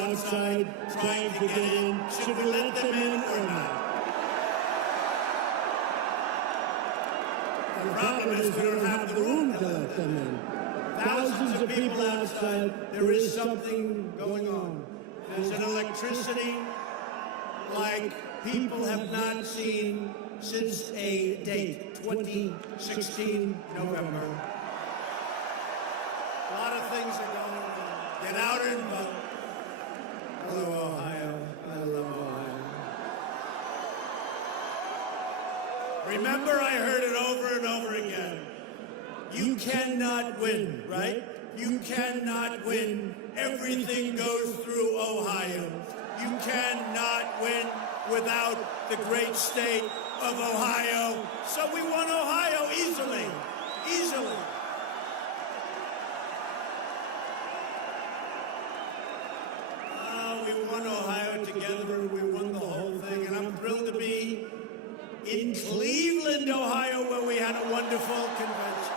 outside trying to get in. Should we let them in or not? The problem is we don't have the room to let them in. Thousands of people outside. There is something going on. There's an electricity like people have not seen since a date, 2016 November. A lot of things are going on. Get out and vote. Hello, Ohio. I love Ohio. Remember, I heard it over and over again. You cannot win, right? You cannot win. Everything goes through Ohio. You cannot win without the great state of Ohio. So we won Ohio easily. Easily. We won Ohio together. We won the whole thing. And I'm thrilled to be in Cleveland, Ohio, where we had a wonderful convention.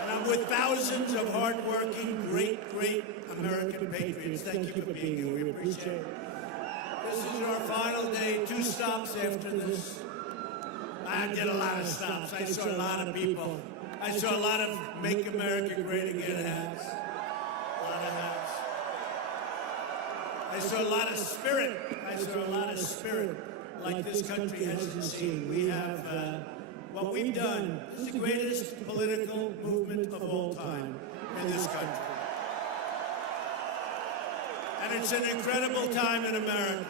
And I'm with thousands of hardworking, great American patriots. Thank you for being here. We appreciate it. This is our final day. 2 stops after this. I did a lot of stops. I saw a lot of people. I saw a lot of Make America Great Again hats. A lot of hats. I saw a lot of spirit. I saw a lot of spirit like this country hasn't seen. We have what we've done is the greatest political movement of all time in this country. And it's an incredible time in America.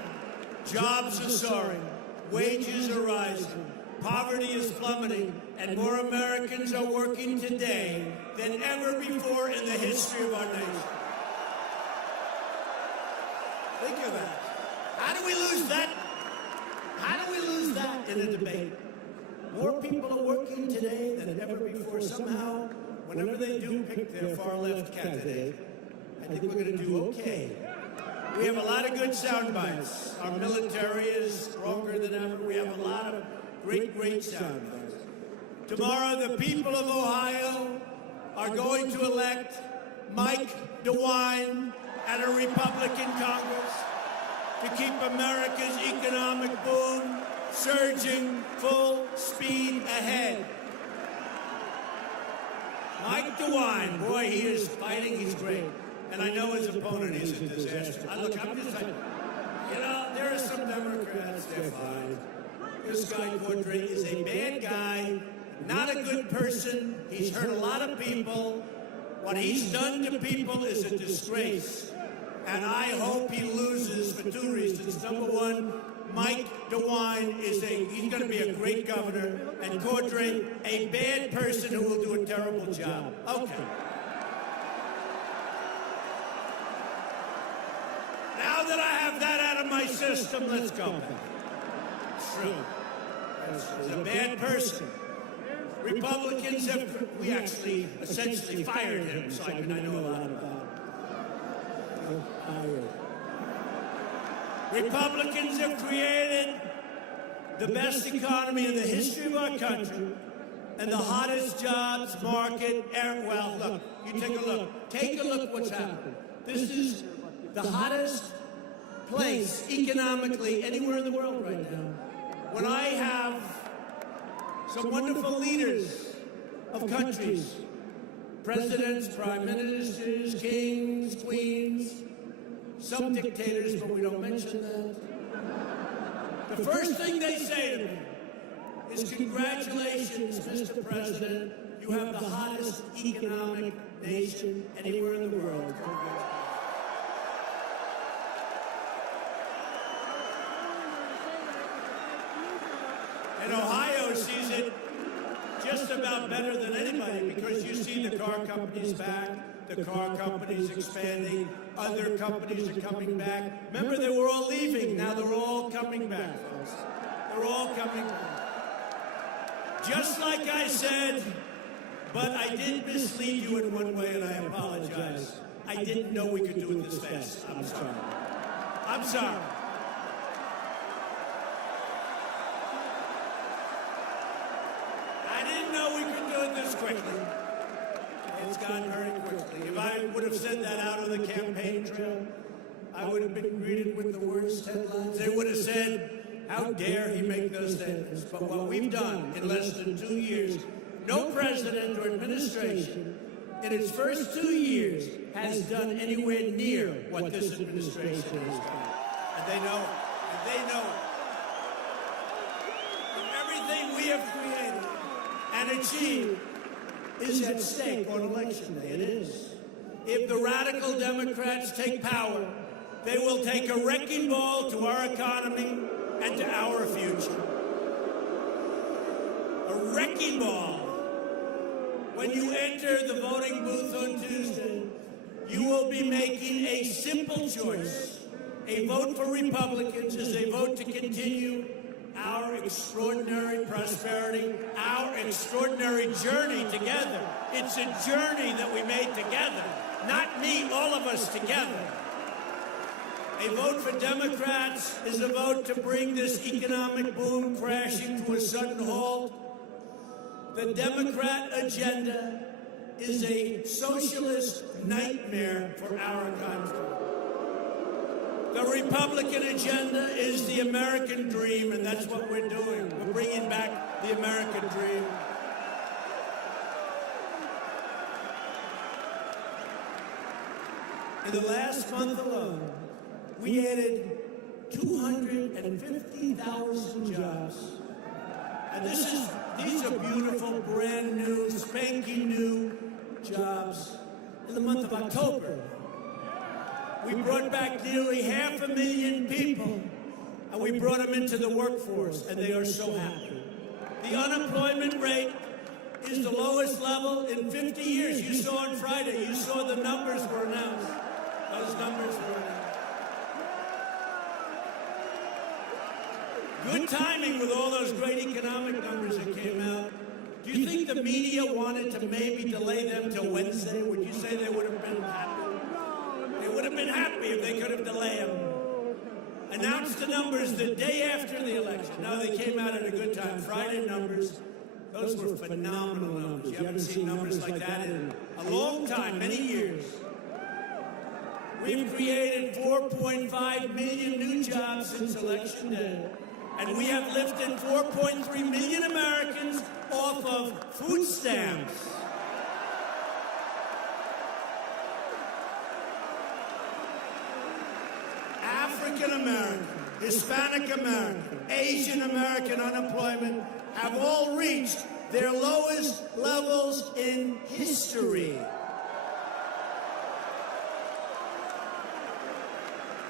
Jobs are soaring, wages are rising, poverty is plummeting, and more Americans are working today than ever before in the history of our nation. Think of that. How do we lose that? How do we lose that in a debate? More people are working today than ever before. Somehow, whenever they do pick their far-left candidate, I think we're going to do okay. We have a lot of good sound bites. Our military is stronger than ever. We have a lot of great sound bites. Tomorrow, the people of Ohio are going to elect Mike DeWine and a Republican Congress to keep America's economic boom surging full speed ahead. Mike DeWine, boy, he is fighting, he's great. And I know his opponent is a disaster. Look, I'm just like, there are some Democrats, they're fine. This guy, Cordray, is a bad guy, not a good person. He's hurt a lot of people. What he's done to people is a disgrace. And I hope he loses for 2 reasons. Number one, Mike DeWine he's going to be a great governor, and Cordray, a bad person who will do a terrible job. Okay. Now that I have that out of my system, let's go. It's true. He's a bad person. Republicans we actually essentially fired him, so I know a lot about it. Republicans have created the best economy in the history of our country and the hottest jobs market ever. Well, look, you take a look. Take a look what's happened. This is the hottest place economically anywhere in the world right now. When I have some wonderful leaders of countries, presidents, prime ministers, kings, queens, some dictators, but we don't mention that. The first thing they say to me is, congratulations, Mr. President, you have the hottest economic nation anywhere in the world. And Ohio sees it just about better than anybody, because you see the car companies back, the car companies expanding, other companies are coming back. Remember, they were all leaving. Now they're all coming back, folks. They're all coming back. Just like I said, but I did mislead you in one way, and I apologize. I didn't know we could do it this fast. I'm sorry. I'm sorry. I didn't know we could do it this quickly. It's gone very quickly. If I would have said that out of the camera, campaign trail, I would have been greeted with the worst headlines. They would have said, how dare he make those statements? But what we've done in less than 2 years, no president or administration in its first 2 years has done anywhere near what this administration has done. And they know it. And they know it. And everything we have created and achieved is at stake on Election Day. It is. If the radical Democrats take power, they will take a wrecking ball to our economy and to our future. A wrecking ball. When you enter the voting booth on Tuesday, you will be making a simple choice. A vote for Republicans is a vote to continue our extraordinary prosperity, our extraordinary journey together. It's a journey that we made together, not me, all of us together. A vote for Democrats is a vote to bring this economic boom crashing to a sudden halt. The Democrat agenda is a socialist nightmare for our country. The Republican agenda is the American dream, and that's what we're doing. We're bringing back the American dream. In the last month alone, we added 250,000 jobs. And these are beautiful, brand new, spanking new jobs. In the month of October, we brought back nearly 500,000 people, and we brought them into the workforce, and they are so happy. The unemployment rate is the lowest level in 50 years. You saw on Friday, you saw the numbers were announced. Those numbers were announced. Good timing with all those great economic numbers that came out. Do you think the media wanted to maybe delay them till Wednesday? Would you say they would have been happy? They would have been happy if they could have delayed them. Announced the numbers the day after the election. No, they came out at a good time. Friday numbers, those were phenomenal numbers. You haven't seen numbers like that in a long time, many years. We've created 4.5 million new jobs since Election Day. And we have lifted 4.3 million Americans off of food stamps. African American, Hispanic American, Asian American unemployment have all reached their lowest levels in history.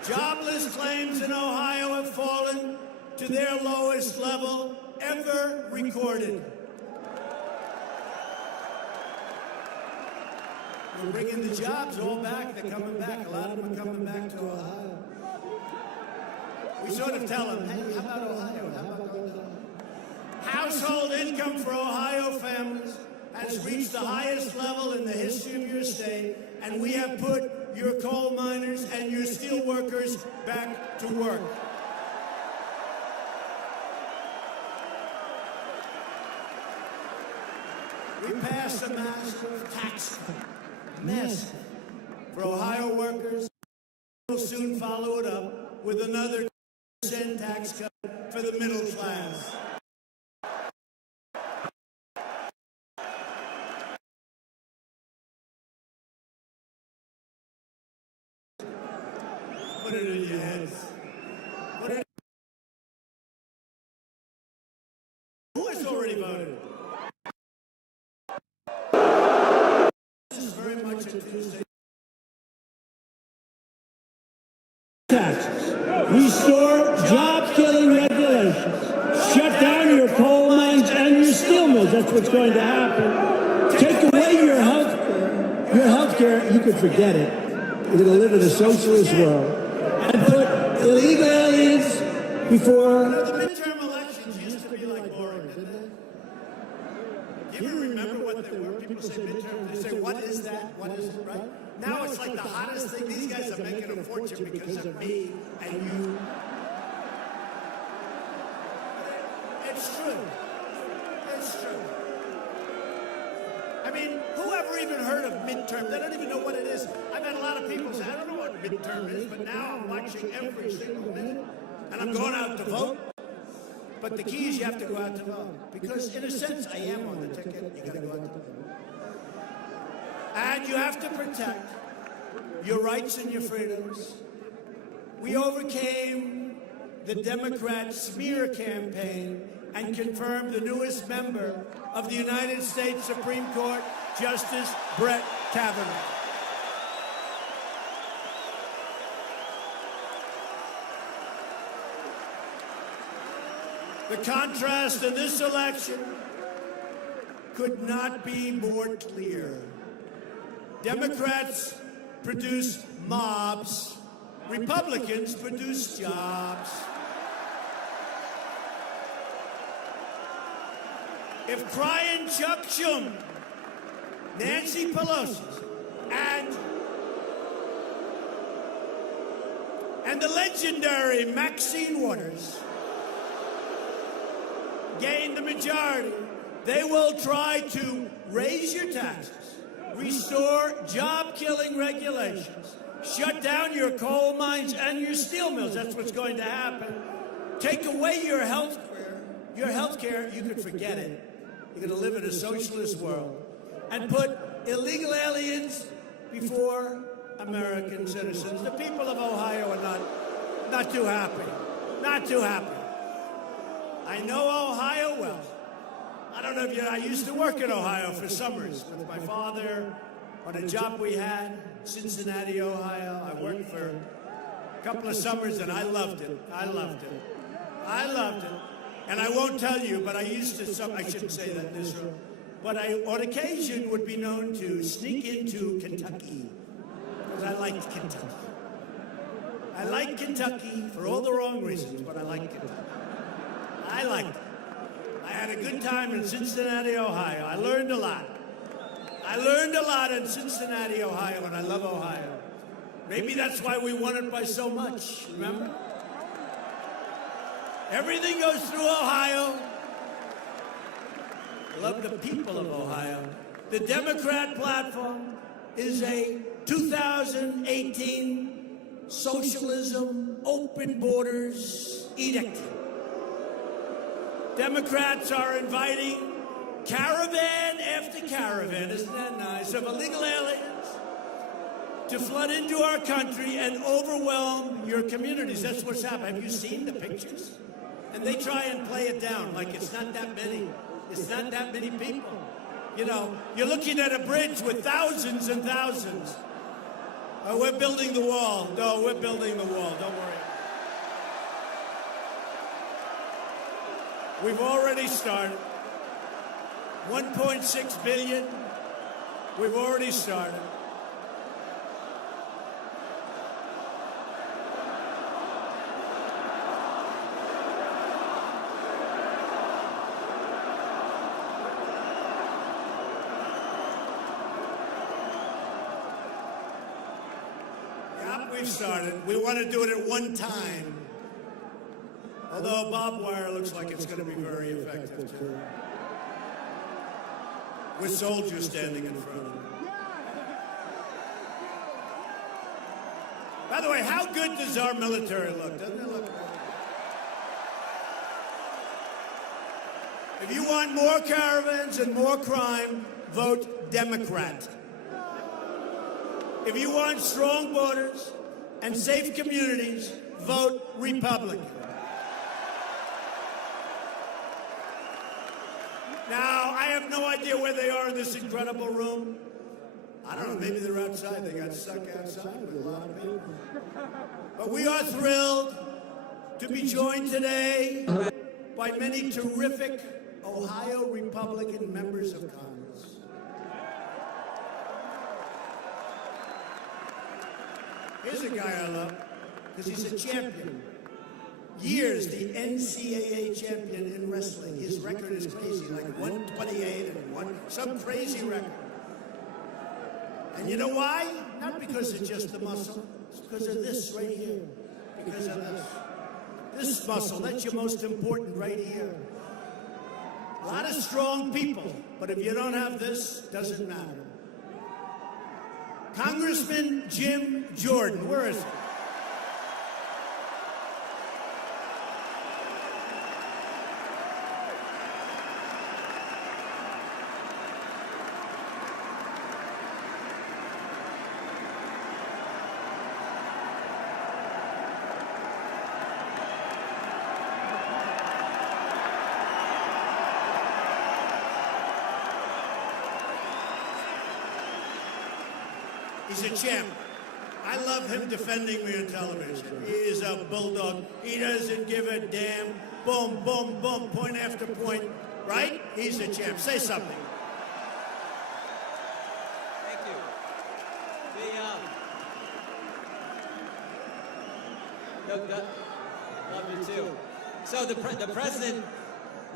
Jobless claims in Ohio have fallen to their lowest level ever recorded. We're bringing the jobs all back. They're coming back. A lot of them are coming back to Ohio. We sort of tell them, hey, how about Ohio? How about Ohio? Household income for Ohio families has reached the highest level in the history of your state, and we have put your coal miners and your steel workers back to work. We passed a massive tax cut, massive, for Ohio workers. We'll soon follow it up with another 10% tax cut for the middle class. Put it in your heads. Put it. Who has already voted? This is very much a Tuesday. Taxes, restore job-killing regulations, shut down your coal mines and your steel mills. That's what's going to happen. Take away your health care. You can forget it. You're going to live in a socialist world. And put illegal aliens before. The midterm elections used to be like boring, didn't they? Do you even remember what they were? People say midterm. They say, what is that? What is it, right? Now it's like the hottest thing. These guys are making a fortune because of me and you. It's true. It's true. I mean, whoever even heard of midterm? They don't even know what it is. I've had a lot of people say, I don't know what midterm is, but now I'm watching every single minute, and I'm going out to vote. But the key is you have to go out to vote. Because in a sense, I am on the ticket. You got to go out to vote. And you have to protect your rights and your freedoms. We overcame the Democrat smear campaign and confirmed the newest member of the United States Supreme Court, Justice Brett Kavanaugh. The contrast in this election could not be more clear. Democrats produce mobs, Republicans produce jobs. If crying Chuck Schumer, Nancy Pelosi, and the legendary Maxine Waters gain the majority, they will try to raise your taxes, restore job-killing regulations, shut down your coal mines and your steel mills. That's what's going to happen. Take away your health care, you can forget it. You're going to live in a socialist world. And put illegal aliens before American citizens. The people of Ohio are not too happy. Not too happy. I know Ohio well. I don't know if I used to work in Ohio for summers with my father on a job we had in Cincinnati, Ohio. I worked for a couple of summers and I loved it. I loved it. I loved it. And I won't tell you, but I used to, I shouldn't say that in this room, but I, on occasion, would be known to sneak into Kentucky, because I liked Kentucky. I like Kentucky for all the wrong reasons, but I like Kentucky. I liked it. I had a good time in Cincinnati, Ohio. I learned a lot. I learned a lot in Cincinnati, Ohio, and I love Ohio. Maybe that's why we won it by so much, remember? Everything goes through Ohio. I love the people of Ohio. The Democrat platform is a 2018 socialism, open borders edict. Democrats are inviting caravan after caravan, isn't that nice, of illegal aliens to flood into our country and overwhelm your communities. That's what's happening. Have you seen the pictures? And they try and play it down like it's not that many. It's not that many people. You know, you're looking at a bridge with thousands and thousands. Oh, we're building the wall. No, we're building the wall. Don't worry. We've already started. 1.6 billion. We've already started. We've started. We want to do it at one time. Although barbed wire looks like it's going to be very effective, too. With soldiers standing in front of them. By the way, how good does our military look? Doesn't it look good? If you want more caravans and more crime, vote Democrat. If you want strong borders and safe communities, vote Republican. Now, I have no idea where they are in this incredible room. I don't know, maybe they're outside. They got stuck outside with a lot of people. But we are thrilled to be joined today by many terrific Ohio Republican members of Congress. Here's a guy I love, because he's a champion. Years, the NCAA champion in wrestling. His record is crazy, like 128 and some crazy record. And you know why? Not because it's just the muscle. It's because of this right here. Because of this. This muscle, that's your most important right here. A lot of strong people, but if you don't have this, doesn't matter. Congressman Jim Jordan, where is he? He's a champ. I love him defending me on television. He is a bulldog. He doesn't give a damn. Boom, boom, boom, point after point. Right? He's a champ. Say something. Thank you. Love you too. So the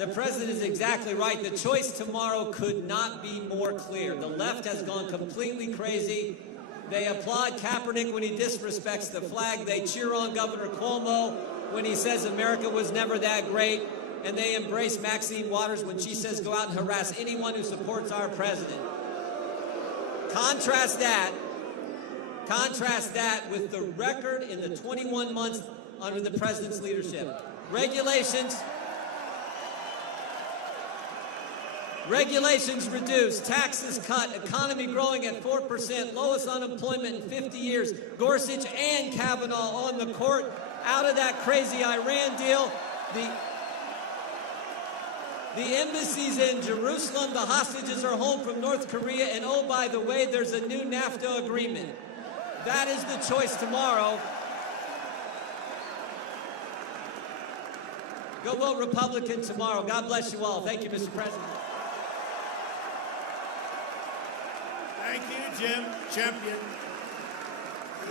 president is exactly right. The choice tomorrow could not be more clear. The left has gone completely crazy. They applaud Kaepernick when he disrespects the flag. They cheer on Governor Cuomo when he says America was never that great. And they embrace Maxine Waters when she says go out and harass anyone who supports our president. Contrast that with the record in the 21 months under the president's leadership. Regulations reduced, taxes cut, economy growing at 4%, lowest unemployment in 50 years. Gorsuch and Kavanaugh on the court, out of that crazy Iran deal. The embassies in Jerusalem, the hostages are home from North Korea, and oh, by the way, there's a new NAFTA agreement. That is the choice tomorrow. Go vote Republican tomorrow. God bless you all. Thank you, Mr. President. Thank you, Jim. Champion.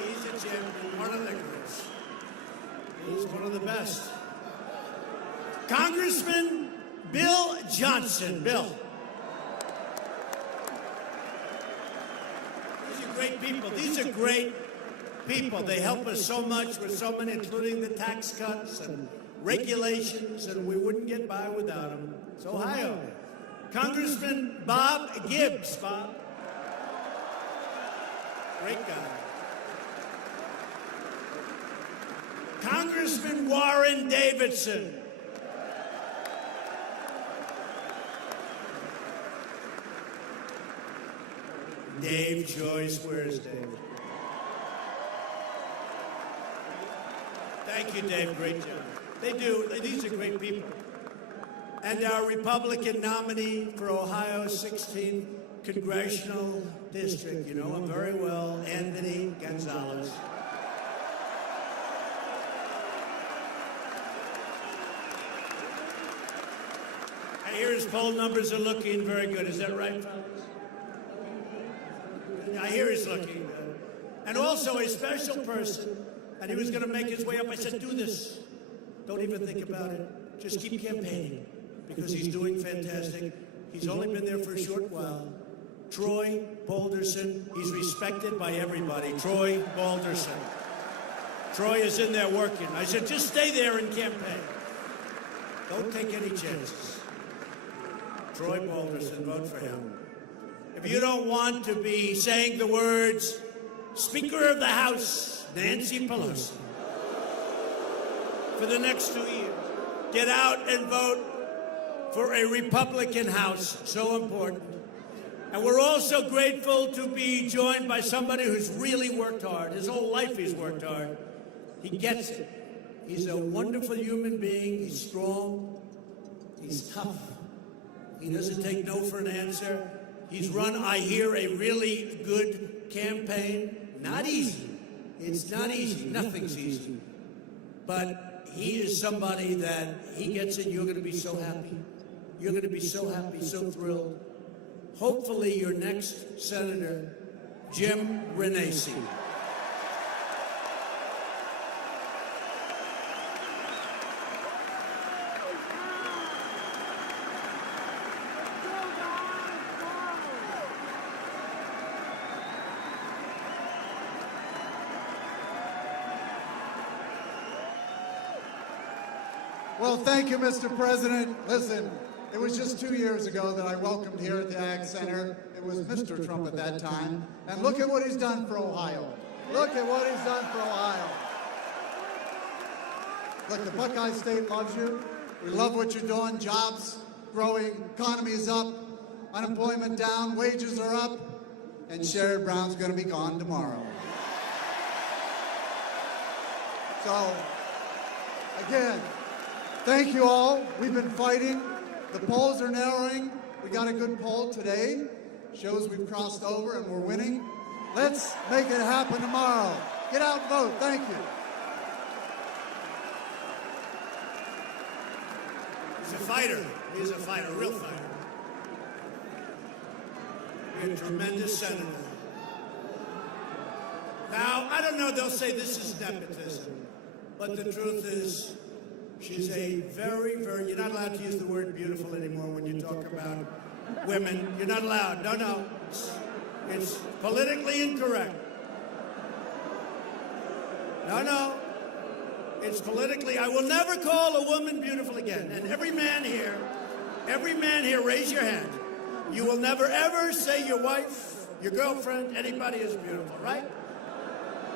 He's a champion. One of the greats. He's one of the best. Congressman Bill Johnson. Bill. These are great people. These are great people. They help us so much with so many, including the tax cuts and regulations, and we wouldn't get by without them. It's Ohio. Congressman Bob Gibbs. Bob. Great guy. Congressman Warren Davidson. Dave Joyce, where's Dave? Thank you, Dave. Great job. They do. These are great people. And our Republican nominee for Ohio's 16th Congressional District, you know him very well, Anthony Gonzalez. I hear his poll numbers are looking very good. Is that right, fellas? I hear he's looking good. And also a special person, and he was going to make his way up. I said, do this. Don't even think about it. Just keep campaigning, because he's doing fantastic. He's only been there for a short while. Troy Balderson, he's respected by everybody. Troy Balderson. Troy is in there working. I said, just stay there and campaign. Don't take any chances. Troy Balderson, vote for him. If you don't want to be saying the words, Speaker of the House, Nancy Pelosi, for the next 2 years, get out and vote for a Republican House. So important. And we're also grateful to be joined by somebody who's really worked hard. His whole life he's worked hard. He gets it. He's a wonderful human being. He's strong. He's tough. He doesn't take no for an answer. He's run, I hear, a really good campaign. Not easy. It's not easy. Nothing's easy. But he is somebody that he gets it. You're going to be so happy. You're going to be so happy, so thrilled. Hopefully your next senator, Jim Renacci. Well, thank you, Mr. President. Listen, It was just 2 years ago that I welcomed here at the Ag Center. It was Mr. Trump at that time. And look at what he's done for Ohio. Look at what he's done for Ohio. Look, the Buckeye State loves you. We love what you're doing. Jobs growing, economy is up, unemployment down, wages are up, and Sherrod Brown's going to be gone tomorrow. So, again, thank you all. We've been fighting. The polls are narrowing. We got a good poll today. Shows we've crossed over and we're winning. Let's make it happen tomorrow. Get out and vote. Thank you. He's a fighter. He's a fighter, a real fighter. You're a tremendous senator. Now, I don't know, they'll say this is nepotism, but the truth is, she's a very, very, you're not allowed to use the word beautiful anymore when you talk about women. You're not allowed. No, no. It's politically incorrect. No, no. It's politically, I will never call a woman beautiful again. And every man here, raise your hand. You will never, ever say your wife, your girlfriend, anybody is beautiful, right?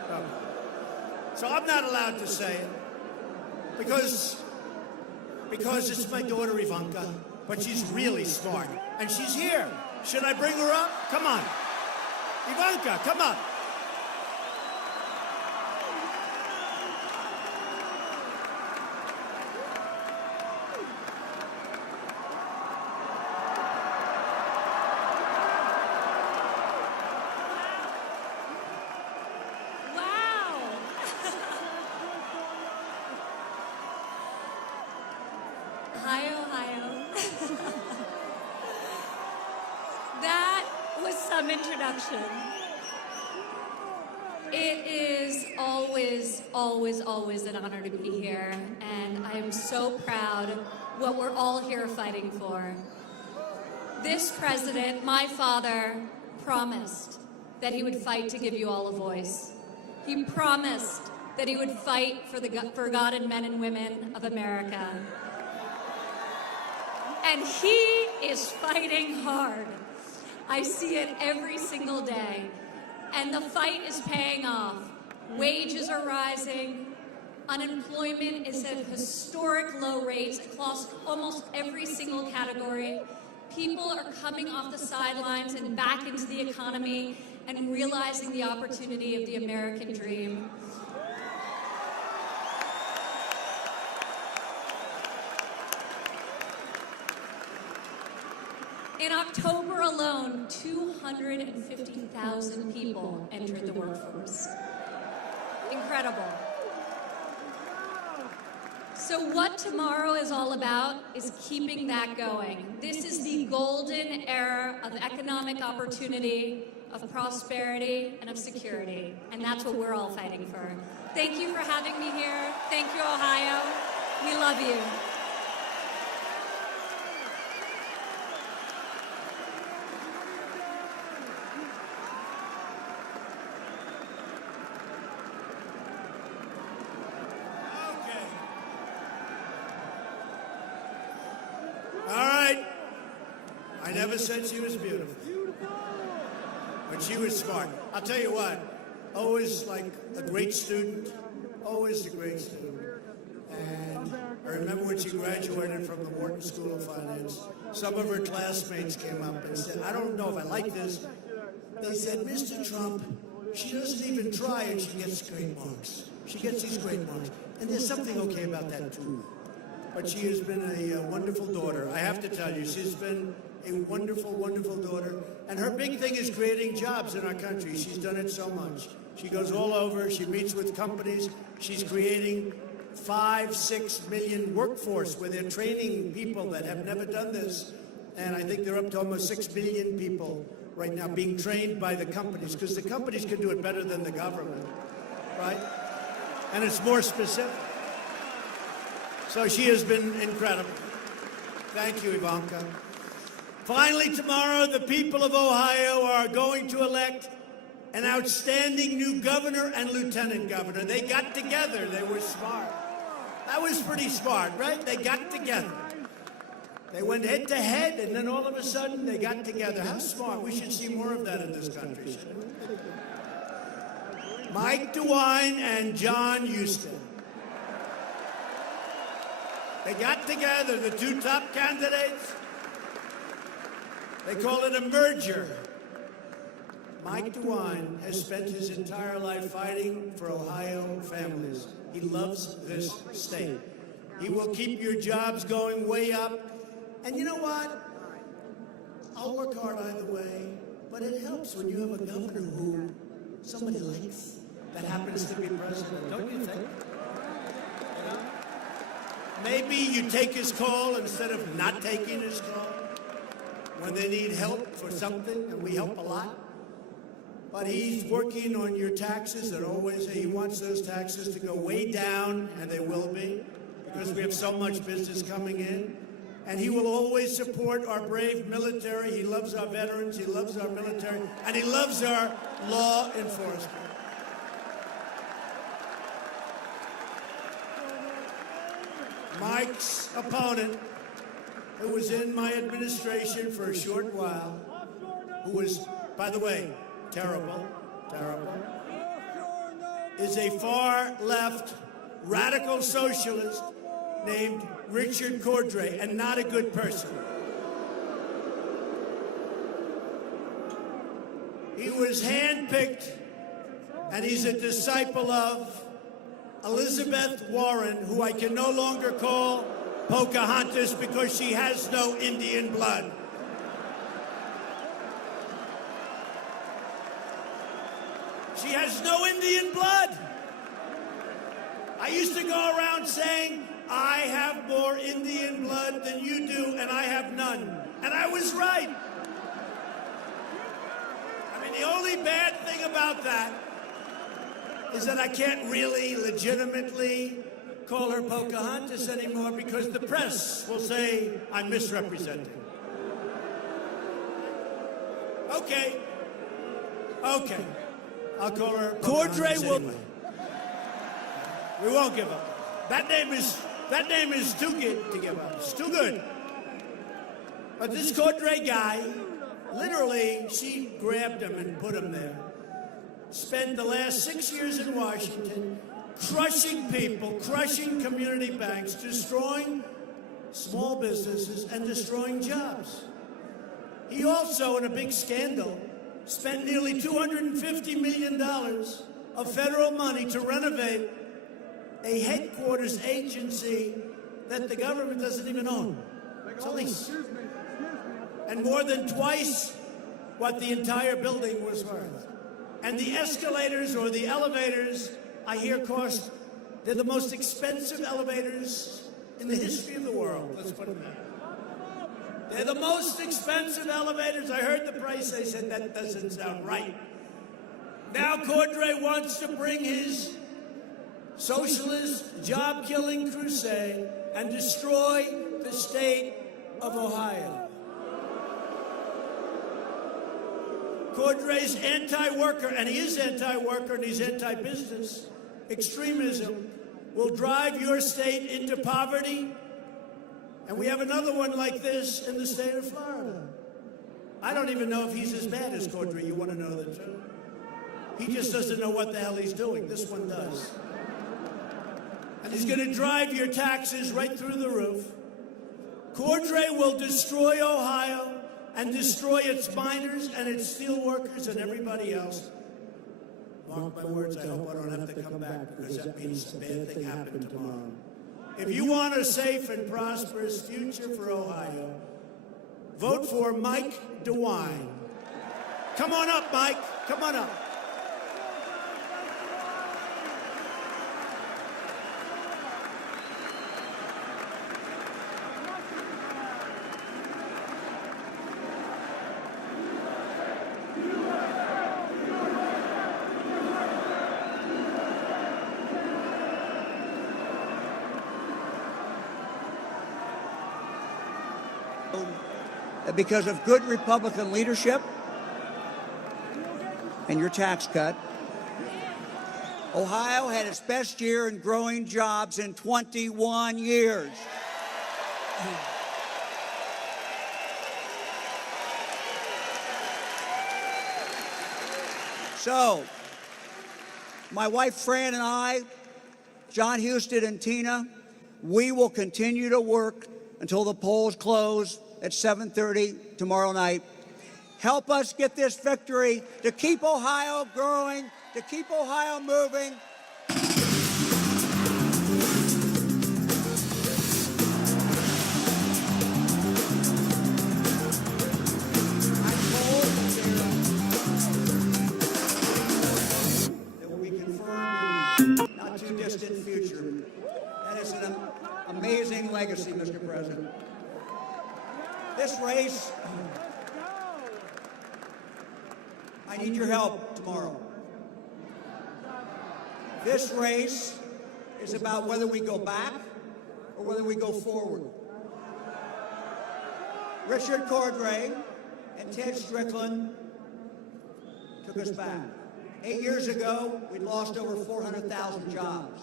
No. So I'm not allowed to say it because it's my daughter Ivanka, but she's really smart. And she's here. Should I bring her up? Come on. Ivanka, come on. That was some introduction. It is always, always, always an honor to be here, and I am so proud what we're all here fighting for. This president, my father, promised that he would fight to give you all a voice. He promised that he would fight for the forgotten men and women of America. And he is fighting hard. I see it every single day. And the fight is paying off. Wages are rising. Unemployment is at historic low rates across almost every single category. People are coming off the sidelines and back into the economy and realizing the opportunity of the American dream. In October alone, 250,000 people entered the workforce. Incredible. So what tomorrow is all about is keeping that going. This is the golden era of economic opportunity, of prosperity, and of security. And that's what we're all fighting for. Thank you for having me here. Thank you, Ohio. We love you. I never said she was beautiful, but she was smart. I'll tell you what, always like a great student, always a great student. And I remember when she graduated from the Wharton School of Finance, some of her classmates came up and said, I don't know if I like this. They said, Mr. Trump, she doesn't even try and she gets great marks. She gets these great marks. And there's something okay about that too. But she has been a wonderful daughter. I have to tell you, she's been a wonderful, wonderful daughter. And her big thing is creating jobs in our country. She's done it so much. She goes all over. She meets with companies. She's creating 5-6 million workforce where they're training people that have never done this. And I think they're up to almost 6 million people right now being trained by the companies, because the companies can do it better than the government, right? And it's more specific. So she has been incredible. Thank you, Ivanka. Finally, tomorrow, the people of Ohio are going to elect an outstanding new governor and lieutenant governor. They got together. They were smart. That was pretty smart, right? They got together. They went head to head, and then all of a sudden they got together. How smart. We should see more of that in this country. Mike DeWine and John Huston. They got together, the two top candidates. They call it a merger. Mike DeWine has spent his entire life fighting for Ohio families. He loves this state. He will keep your jobs going way up. And you know what? I'll work hard either way, but it helps when you have a governor who somebody likes that happens to be president, don't you think? You know? Maybe you take his call instead of not taking his call when they need help for something, and we help a lot. But he's working on your taxes, and always he wants those taxes to go way down, and they will be, because we have so much business coming in. And he will always support our brave military. He loves our veterans, he loves our military, and he loves our law enforcement. Mike's opponent, who was in my administration for a short while, who was, by the way, terrible, is a far-left radical socialist named Richard Cordray, and not a good person. He was handpicked, and he's a disciple of Elizabeth Warren, who I can no longer call Pocahontas because she has no Indian blood. She has no Indian blood. I used to go around saying, I have more Indian blood than you do, and I have none. And I was right. I mean, the only bad thing about that is that I can't really legitimately call her Pocahontas anymore because the press will say I'm misrepresenting. Okay. I'll call her Cordray anyway. We won't give up. That name is too good to give up. It's too good. But this Cordray guy, literally, she grabbed him and put him there. Spent the last 6 years in Washington crushing people, crushing community banks, destroying small businesses, and destroying jobs. He also, in a big scandal, spent nearly $250 million of federal money to renovate a headquarters agency that the government doesn't even own. It's a lease. And more than twice what the entire building was worth. And the escalators or the elevators, I hear, they're the most expensive elevators in the history of the world. Let's put it that. They're the most expensive elevators. I heard the price. I said, that doesn't sound right. Now Cordray wants to bring his socialist, job-killing crusade and destroy the state of Ohio. Cordray's anti-worker, and he is anti-worker and he's anti-business, extremism will drive your state into poverty. And we have another one like this in the state of Florida. I don't even know if he's as bad as Cordray. You want to know the truth? He just doesn't know what the hell he's doing. This one does. And he's going to drive your taxes right through the roof. Cordray will destroy Ohio and destroy its miners and its steel workers and everybody else. Mark my words, I hope I don't have to come back because that means a bad thing happened tomorrow. If you want a safe and prosperous future for Ohio, vote for Mike DeWine. Come on up, Mike. Come on up. Because of good Republican leadership and your tax cut, Ohio had its best year in growing jobs in 21 years. So, my wife Fran and I, John Husted and Tina, we will continue to work until the polls close at 7:30 tomorrow night. Help us get this victory to keep Ohio growing, to keep Ohio moving. I'm told that will be confirmed in not too distant future. That is an amazing legacy, Mr. President. This race, I need your help tomorrow. This race is about whether we go back or whether we go forward. Richard Cordray and Ted Strickland took us back. 8 years ago, we'd lost over 400,000 jobs.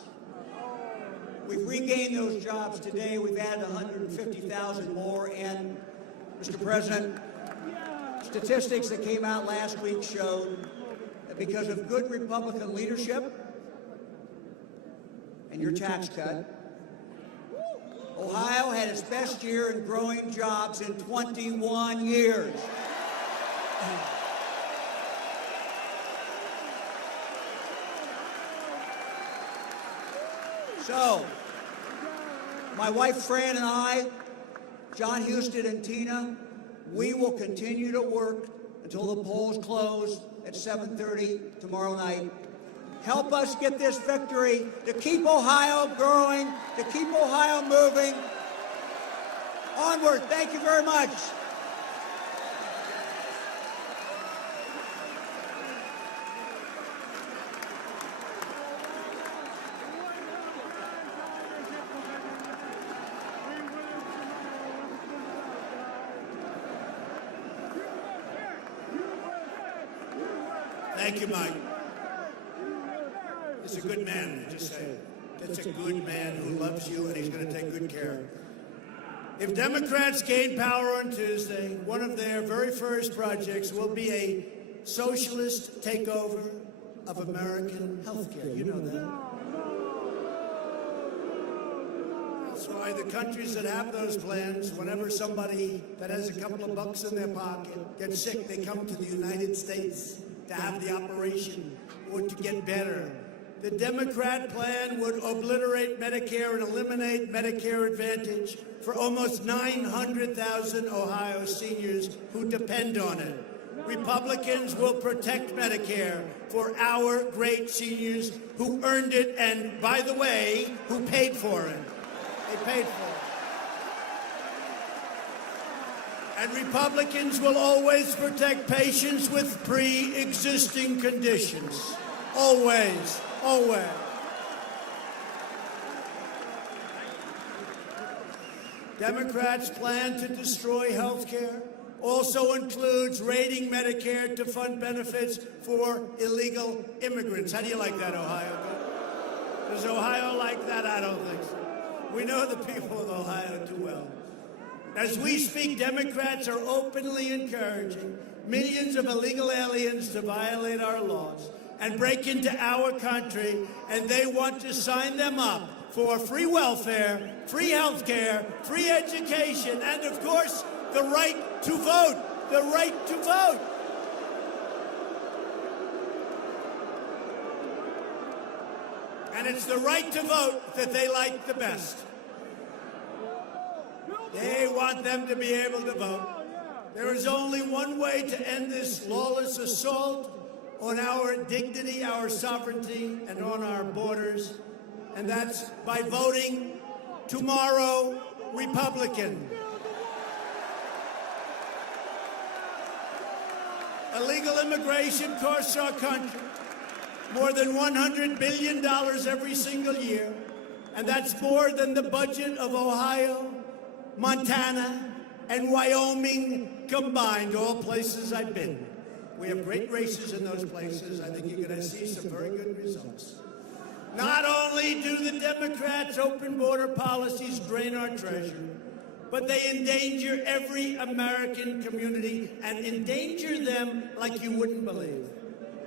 We've regained those jobs today. We've added 150,000 more. And, Mr. President, statistics that came out last week showed that because of good Republican leadership and your tax cut, Ohio had its best year in growing jobs in 21 years. So, my wife Fran and I, John Husted and Tina, we will continue to work until the polls close at 7:30 tomorrow night. Help us get this victory to keep Ohio growing, to keep Ohio moving. Onward. Thank you very much. Thank you, Mike. He's a good man, just say. That's a good man who loves you and he's going to take good care of you. If Democrats gain power on Tuesday, one of their very first projects will be a socialist takeover of American health care. You know that. That's why the countries that have those plans, whenever somebody that has a couple of bucks in their pocket gets sick, they come to the United States to have the operation or to get better. The Democrat plan would obliterate Medicare and eliminate Medicare Advantage for almost 900,000 Ohio seniors who depend on it. Republicans will protect Medicare for our great seniors who earned it and, by the way, who paid for it. They paid for it. And Republicans will always protect patients with pre-existing conditions. Always, always. Democrats' plan to destroy health care also includes raiding Medicare to fund benefits for illegal immigrants. How do you like that, Ohio? Does Ohio like that? I don't think so. We know the people of Ohio too well. As we speak, Democrats are openly encouraging millions of illegal aliens to violate our laws and break into our country, and they want to sign them up for free welfare, free health care, free education, and, of course, the right to vote. The right to vote. And it's the right to vote that they like the best. They want them to be able to vote. There is only one way to end this lawless assault on our dignity, our sovereignty, and on our borders, and that's by voting tomorrow Republican. Illegal immigration costs our country more than $100 billion every single year, and that's more than the budget of Ohio, Montana, and Wyoming combined, all places I've been. We have great races in those places. I think you're going to see some very good results. Not only do the Democrats' open border policies drain our treasury, but they endanger every American community and endanger them like you wouldn't believe.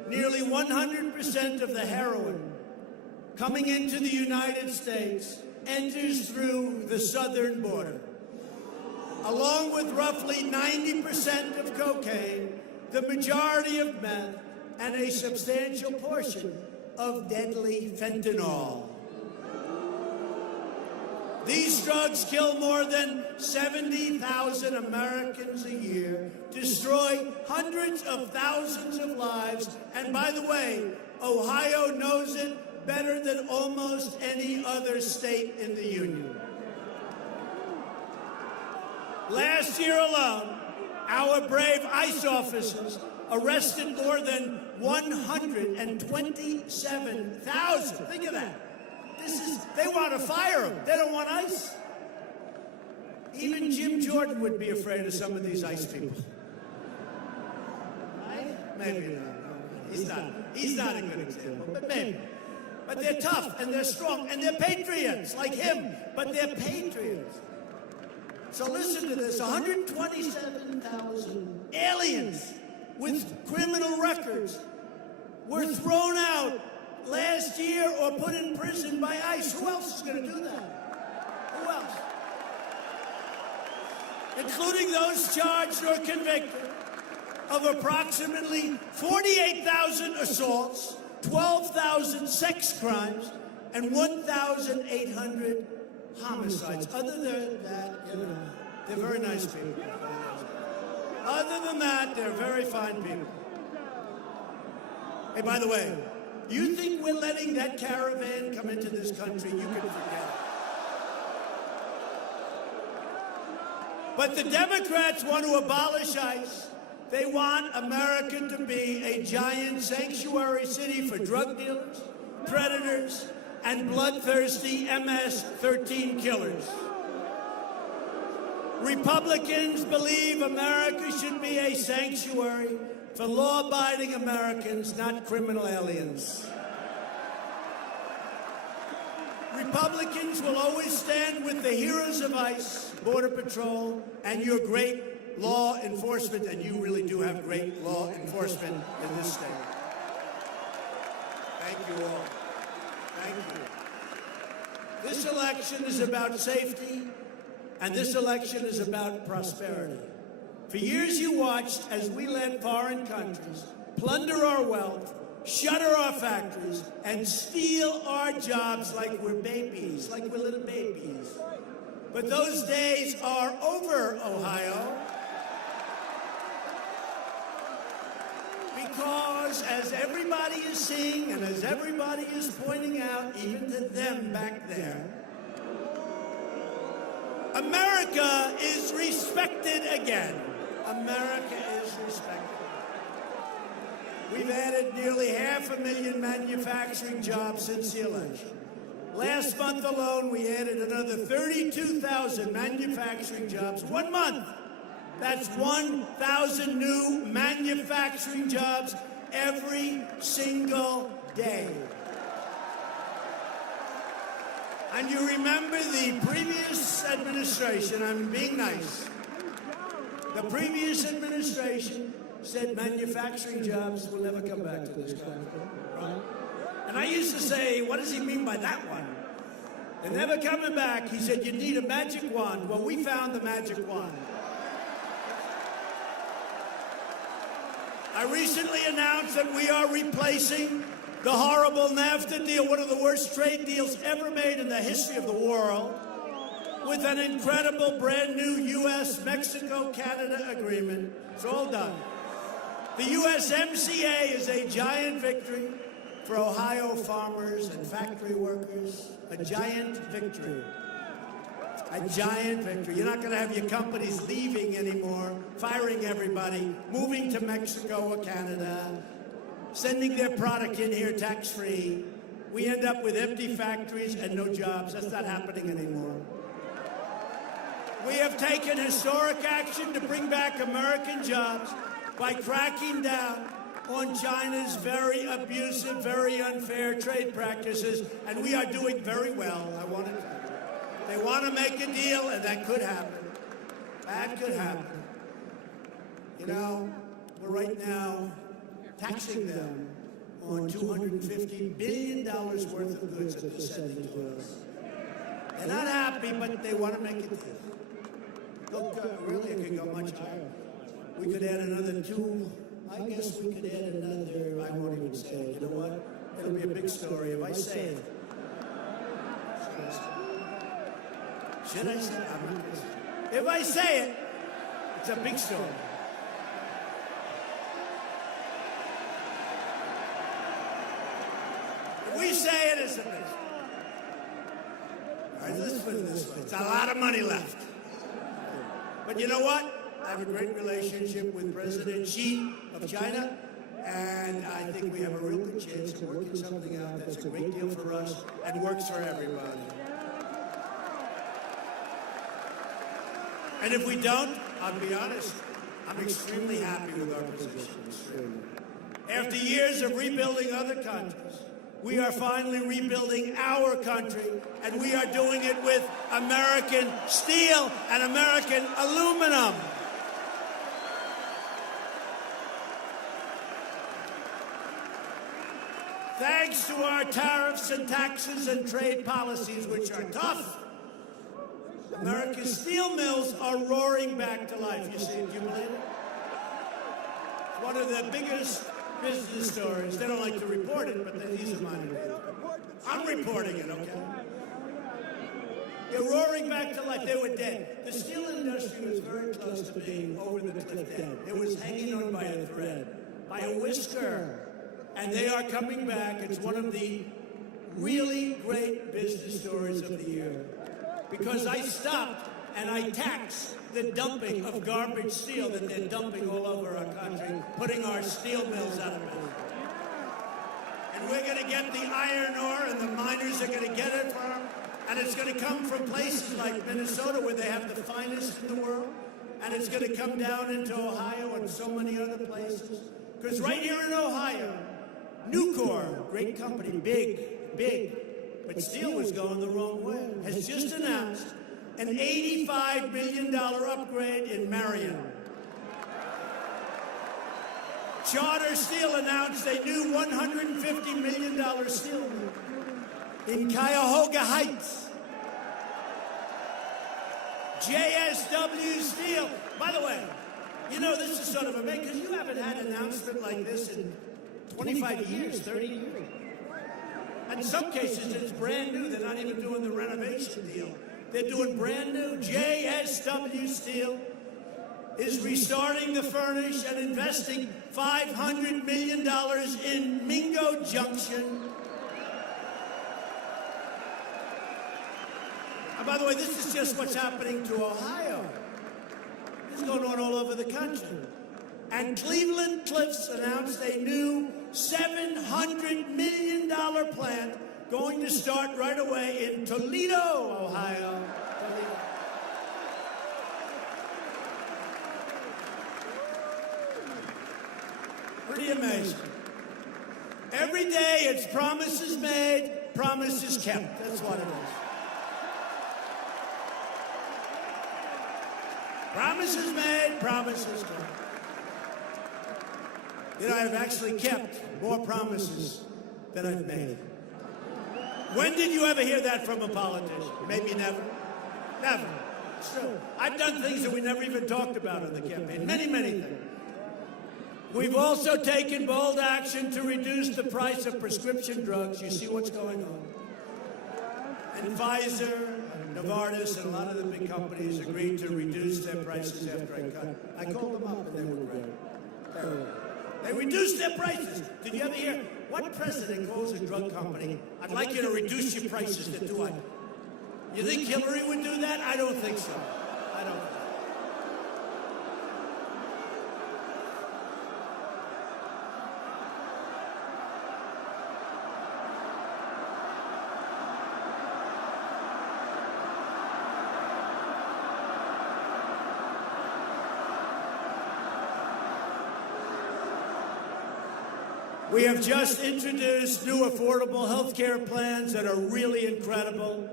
nearly 100% of the heroin coming into the United States enters through the southern border. Along with roughly 90% of cocaine, the majority of meth, and a substantial portion of deadly fentanyl. These drugs kill more than 70,000 Americans a year, destroy hundreds of thousands of lives, and by the way, Ohio knows it better than almost any other state in the Union. Last year alone, our brave ICE officers arrested more than 127,000. Think of that. They want to fire them. They don't want ICE. Even Jim Jordan would be afraid of some of these ICE people. Maybe not. He's not a good example, but maybe. But they're tough, and they're strong, and they're patriots like him, but they're patriots. So listen to this, 127,000 aliens with criminal records were thrown out last year or put in prison by ICE. Who else is going to do that? Who else? Including those charged or convicted of approximately 48,000 assaults, 12,000 sex crimes, and 1,800 homicides. Other than that, they're very nice people. Other than that, they're very fine people. Hey, by the way, you think we're letting that caravan come into this country? You can forget it. But the Democrats want to abolish ICE. They want America to be a giant sanctuary city for drug dealers, predators, and bloodthirsty MS-13 killers. Republicans believe America should be a sanctuary for law-abiding Americans, not criminal aliens. Republicans will always stand with the heroes of ICE, Border Patrol, and your great law enforcement, and you really do have great law enforcement in this state. Thank you all. Thank you. This election is about safety, and this election is about prosperity. For years you watched as we let foreign countries plunder our wealth, shutter our factories, and steal our jobs like we're babies, like we're little babies. But those days are over, Ohio. Because as everybody is seeing and as everybody is pointing out, even to them back there, America is respected again. America is respected. We've added nearly 500,000 manufacturing jobs since the election. Last month alone, we added another 32,000 manufacturing jobs. 1 month. That's 1,000 new manufacturing jobs every single day. And you remember the previous administration, I'm being nice, the previous administration said manufacturing jobs will never come back to this country. Right? And I used to say, what does he mean by that one? They're never coming back. He said, you need a magic wand. Well, we found the magic wand. I recently announced that we are replacing the horrible NAFTA deal, one of the worst trade deals ever made in the history of the world, with an incredible brand new U.S.-Mexico-Canada agreement. It's all done. The USMCA is a giant victory for Ohio farmers and factory workers. A giant victory. A giant victory. You're not going to have your companies leaving anymore, firing everybody, moving to Mexico or Canada, sending their product in here tax-free. We end up with empty factories and no jobs. That's not happening anymore. We have taken historic action to bring back American jobs by cracking down on China's very abusive, very unfair trade practices, and we are doing very well. I want to tell you. They want to make a deal, and that could happen. That could happen. You know, we're right now taxing them on $250 billion worth of goods that they're sending to us. They're not happy, but they want to make it good. Look, really, it could go much higher. We could add another two. I guess we could add another. I won't even say it. You know what? It'll be a big story if I say it. Should I say it? I'm not gonna say it. If I say it, it's a big story. If we say it, it's a big story. All right, let's put it this way. It's a lot of money left. But you know what? I have a great relationship with President Xi of China, and I think we have a real good chance of working something out that's a great deal for us and works for everybody. And if we don't, I'll be honest, I'm extremely happy with our position. After years of rebuilding other countries, we are finally rebuilding our country, and we are doing it with American steel and American aluminum. Thanks to our tariffs and taxes and trade policies, which are tough, America's steel mills are roaring back to life. You see it, you believe it? It's one of the biggest business stories. They don't like to report it, but these are mine. I'm reporting it, okay? They're roaring back to life. They were dead. The steel industry was very close to being over the cliff dead. It was hanging on by a thread, by a whisker. And they are coming back. It's one of the really great business stories of the year. Because I stopped and I taxed the dumping of garbage steel that they're dumping all over our country, putting our steel mills out of business. And we're going to get the iron ore, and the miners are going to get it from, and it's going to come from places like Minnesota, where they have the finest in the world, and it's going to come down into Ohio and so many other places. Because right here in Ohio, Nucor, great company, big, but steel was going the wrong way, has just announced an $85 million upgrade in Marion. Charter Steel announced a new $150 million steel mill in Cuyahoga Heights. JSW Steel. By the way, you know, this is sort of amazing, because you haven't had an announcement like this in 25 years, 30 years. In some cases, it's brand new. They're not even doing the renovation deal. They're doing brand new. JSW Steel is restarting the furnace and investing $500 million in Mingo Junction. And by the way, this is just what's happening to Ohio. This is going on all over the country. And Cleveland Cliffs announced a new $700 million plant going to start right away in Toledo, Ohio. Pretty amazing. Every day it's promises made, promises kept. That's what it is. Promises made, promises kept. You know, I've actually kept more promises than I've made. When did you ever hear that from a politician? Maybe never. Never. It's true. I've done things that we never even talked about in the campaign. Many things. We've also taken bold action to reduce the price of prescription drugs. You see what's going on. And Pfizer, Novartis, and a lot of the big companies agreed to reduce their prices after I cut. I called them up and they were great. They reduced their prices. Did you ever hear what president calls a drug company? I'd like you to reduce your prices to 200. You think Hillary would do that? I don't think so. I don't. We have just introduced new affordable health care plans that are really incredible.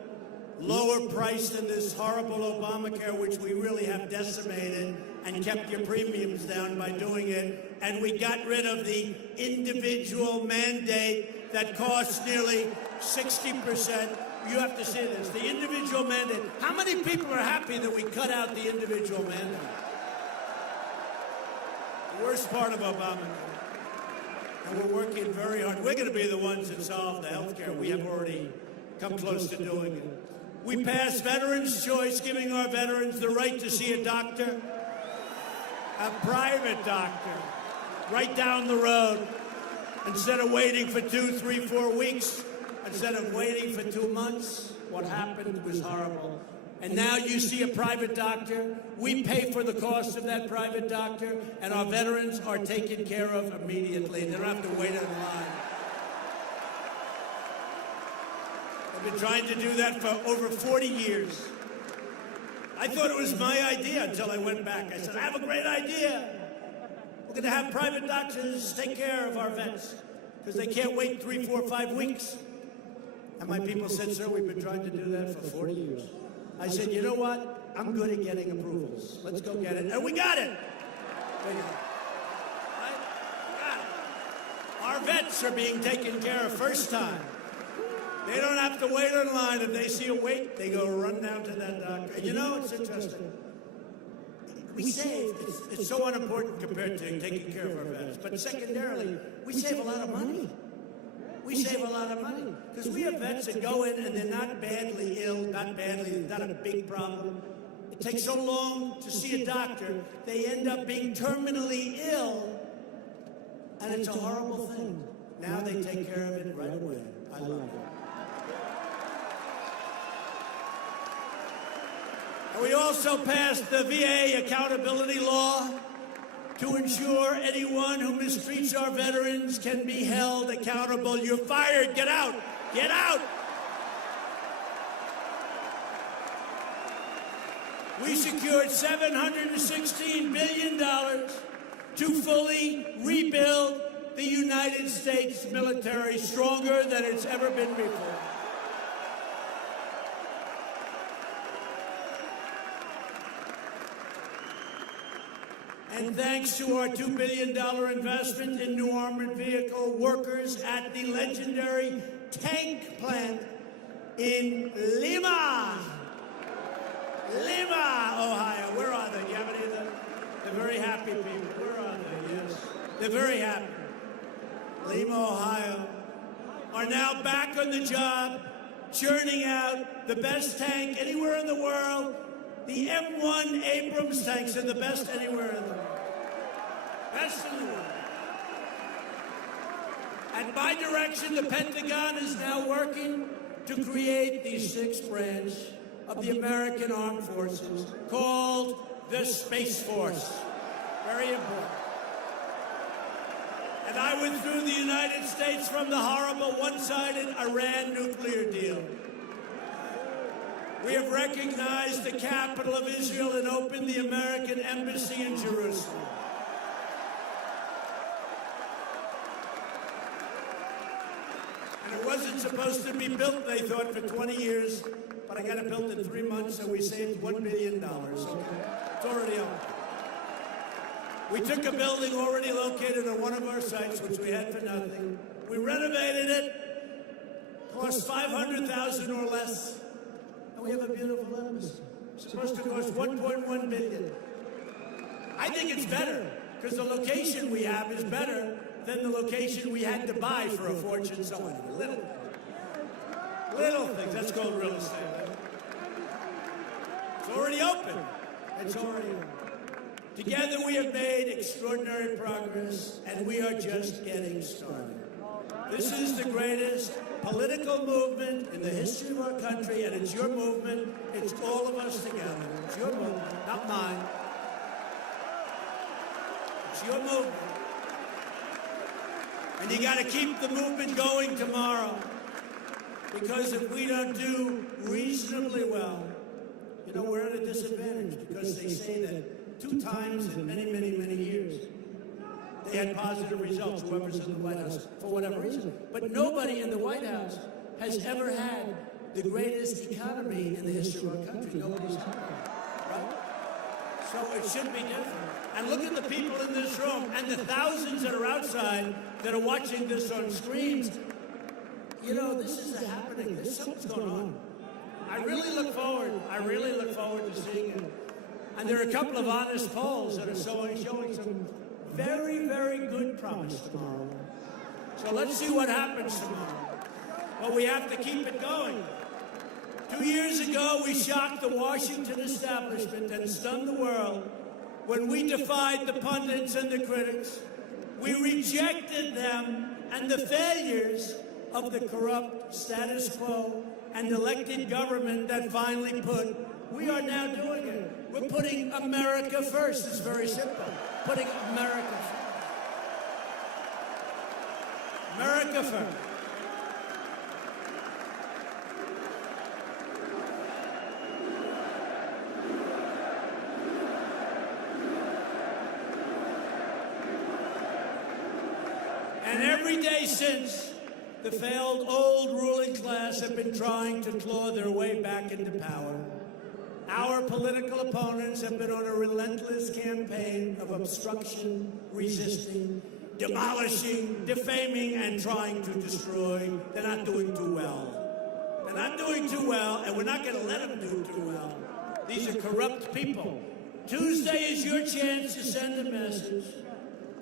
lower price than this horrible Obamacare, which we really have decimated and kept your premiums down by doing it. And we got rid of the individual mandate that costs nearly 60%. You have to see this, the individual mandate. How many people are happy that we cut out the individual mandate? The worst part of Obamacare. And we're working very hard. We're going to be the ones that solve the health care. We have already come close to doing it. We passed Veterans' Choice, giving our veterans the right to see a doctor, a private doctor, right down the road, instead of waiting for 2, 3, 4 weeks, instead of waiting for 2 months. What happened was horrible. And now you see a private doctor. We pay for the cost of that private doctor, and our veterans are taken care of immediately. They don't have to wait in line. I've been trying to do that for over 40 years. I thought it was my idea until I went back. I said, I have a great idea. We're going to have private doctors take care of our vets because they can't wait 3, 4, 5 weeks. And my people said, sir, we've been trying to do that for 40 years. I said, you know what? I'm good at getting approvals. Let's go get it. And we got it. Right? Got it. Our vets are being taken care of first time. They don't have to wait in line. If they see a wait, they go run down to that doctor. And you know, it's interesting. We save, it's so unimportant compared to taking care of our vets. But secondarily, we save a lot of money. We save a lot of money. Because we have vets that go in and they're not badly ill, not a big problem. It takes so long to see a doctor, they end up being terminally ill, and it's a horrible thing. Now they take care of it right away. I love it. And we also passed the VA accountability law to ensure anyone who mistreats our veterans can be held accountable. You're fired. Get out. Get out. We secured $716 billion to fully rebuild the United States military, stronger than it's ever been before. And thanks to our $2 billion investment in new armored vehicle workers at the legendary tank plant in Lima, Ohio. Where are they? You have any of them? They're very happy people. Where are they? Yes. They're very happy. Lima, Ohio, are now back on the job, churning out the best tank anywhere in the world. The M1 Abrams tanks are the best anywhere in the world. Best in the world. At my direction, the Pentagon is now working to create the 6th branch of the American Armed Forces called the Space Force. Very important. And I withdrew the United States from the horrible one-sided Iran nuclear deal. We have recognized the capital of Israel and opened the American embassy in Jerusalem. And it wasn't supposed to be built, they thought, for 20 years, but I got it built in 3 months, and we saved $1 billion. Okay? It's already open. We took a building already located on one of our sites, which we had for nothing. We renovated it, cost $500,000 or less. And we have a beautiful embassy. It's supposed to cost $1.1 billion. I think it's better, because the location we have is better than the location we had to buy for a fortune. So little things. That's called real estate. It's already open. It's already open. Together we have made extraordinary progress, and we are just getting started. This is the greatest political movement in the history of our country, and it's your movement. It's all of us together. It's your movement, not mine. It's your movement. And you got to keep the movement going tomorrow, because if we don't do reasonably well, you know, we're at a disadvantage, because they say that 2 times in many, many, many years, they had positive results, whoever's in the White House, for whatever reason. But nobody in the White House has ever had the the greatest economy in the history of our country. Nobody's happened, right? So it should be different. And look at the people in this room and the thousands that are outside that are watching this on screens. You know, this is happening. There's something's going on. I really look forward to seeing it. And there are a couple of honest polls that are showing some very, very good promise tomorrow. So let's see what happens tomorrow. But we have to keep it going. 2 years ago, we shocked the Washington establishment and stunned the world when we defied the pundits and the critics. We rejected them and the failures of the corrupt status quo and elected government that finally we are now doing it. We're putting America first. It's very simple. Putting America first. America first. And every day since, the failed old ruling class have been trying to claw their way back into power. Our political opponents have been on a relentless campaign of obstruction, resisting, demolishing, defaming, and trying to destroy. They're not doing too well. They're not doing too well, and we're not going to let them do too well. These are corrupt people. Tuesday is your chance to send a message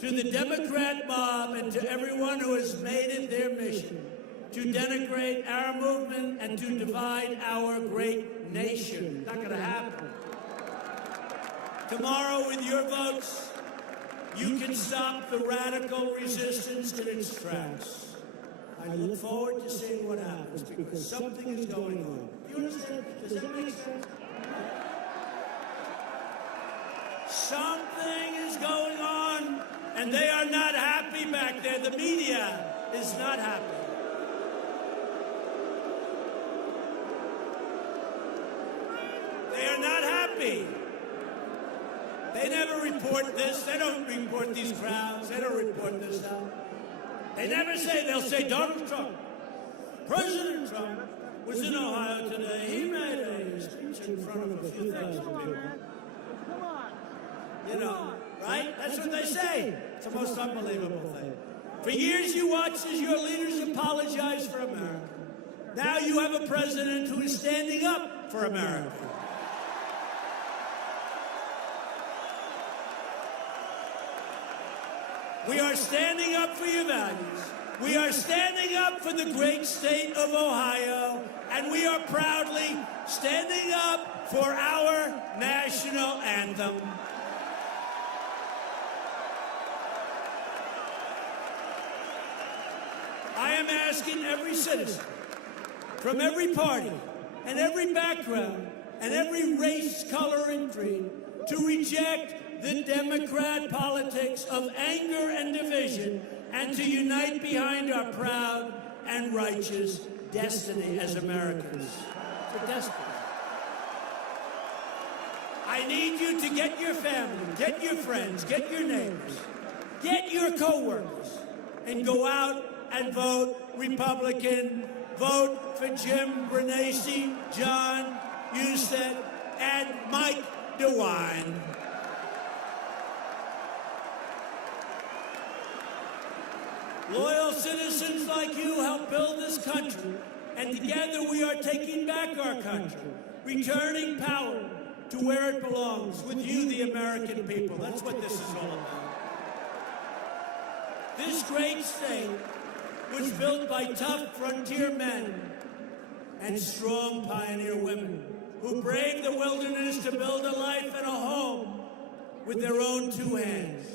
to the Democrat mob and to everyone who has made it their mission to denigrate our movement and to divide our great nation. Not going to happen. Tomorrow, with your votes, you can stop the radical resistance in its tracks. I look forward to seeing what happens because something is going on. Do you understand? Does that make sense? Something is going on, and they are not happy back there. The media is not happy. They are not happy. They never report this. They don't report these crowds. They don't report this stuff. They never say, they'll say Donald Trump. President Trump was in Ohio today. He made a speech in front of a few thousand people. You know, right? That's what they say. It's the most unbelievable thing. For years you watched as your leaders apologized for America. Now you have a president who is standing up for America. We are standing up for your values. We are standing up for the great state of Ohio, and we are proudly standing up for our national anthem. I am asking every citizen from every party and every background and every race, color, and creed to reject the Democrat politics of anger and division and to unite behind our proud and righteous destiny as Americans. It's a destiny. I need you to get your family, get your friends, get your neighbors, get your co-workers, and go out and vote Republican. Vote for Jim Bernanke, John Husted, and Mike DeWine. Loyal citizens like you help build this country, and together we are taking back our country, returning power to where it belongs, with you, the American people. That's what this is all about. This great state was built by tough frontier men and strong pioneer women who braved the wilderness to build a life and a home with their own two hands.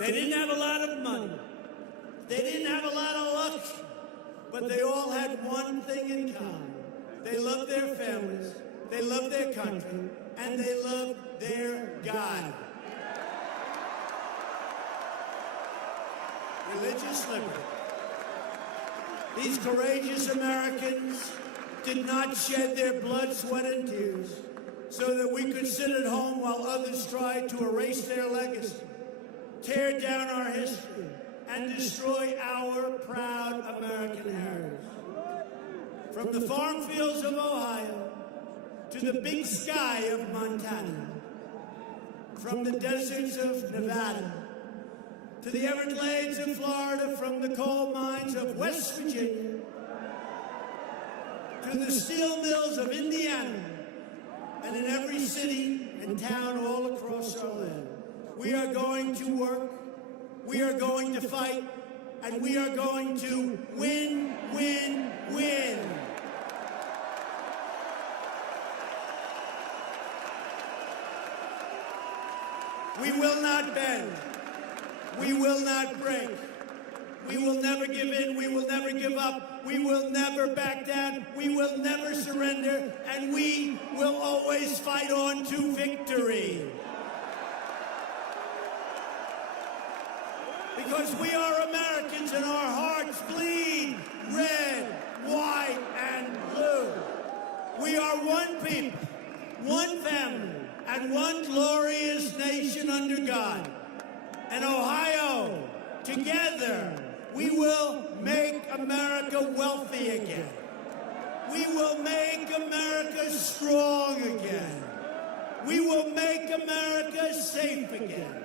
They didn't have a lot of money. They didn't have a lot of luck, but they all had one thing in common. They loved their families, they loved their country, and they loved their God. Religious liberty. These courageous Americans did not shed their blood, sweat, and tears so that we could sit at home while others tried to erase their legacy, tear down our history, and destroy our proud American heritage. From the farm fields of Ohio to the big sky of Montana, from the deserts of Nevada to the Everglades of Florida, from the coal mines of West Virginia to the steel mills of Indiana, and in every city and town all across our land. We are going to work, we are going to fight, and we are going to win, win, win. We will not bend. We will not break. We will never give in. We will never give up. We will never back down. We will never surrender. And we will always fight on to victory. Because we are Americans and our hearts bleed red, white, and blue. We are one people, one family, and one glorious nation under God. And Ohio, together, we will make America wealthy again. We will make America strong again. We will make America safe again.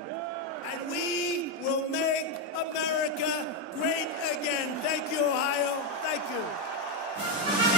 And we will make America great again. Thank you, Ohio. Thank you.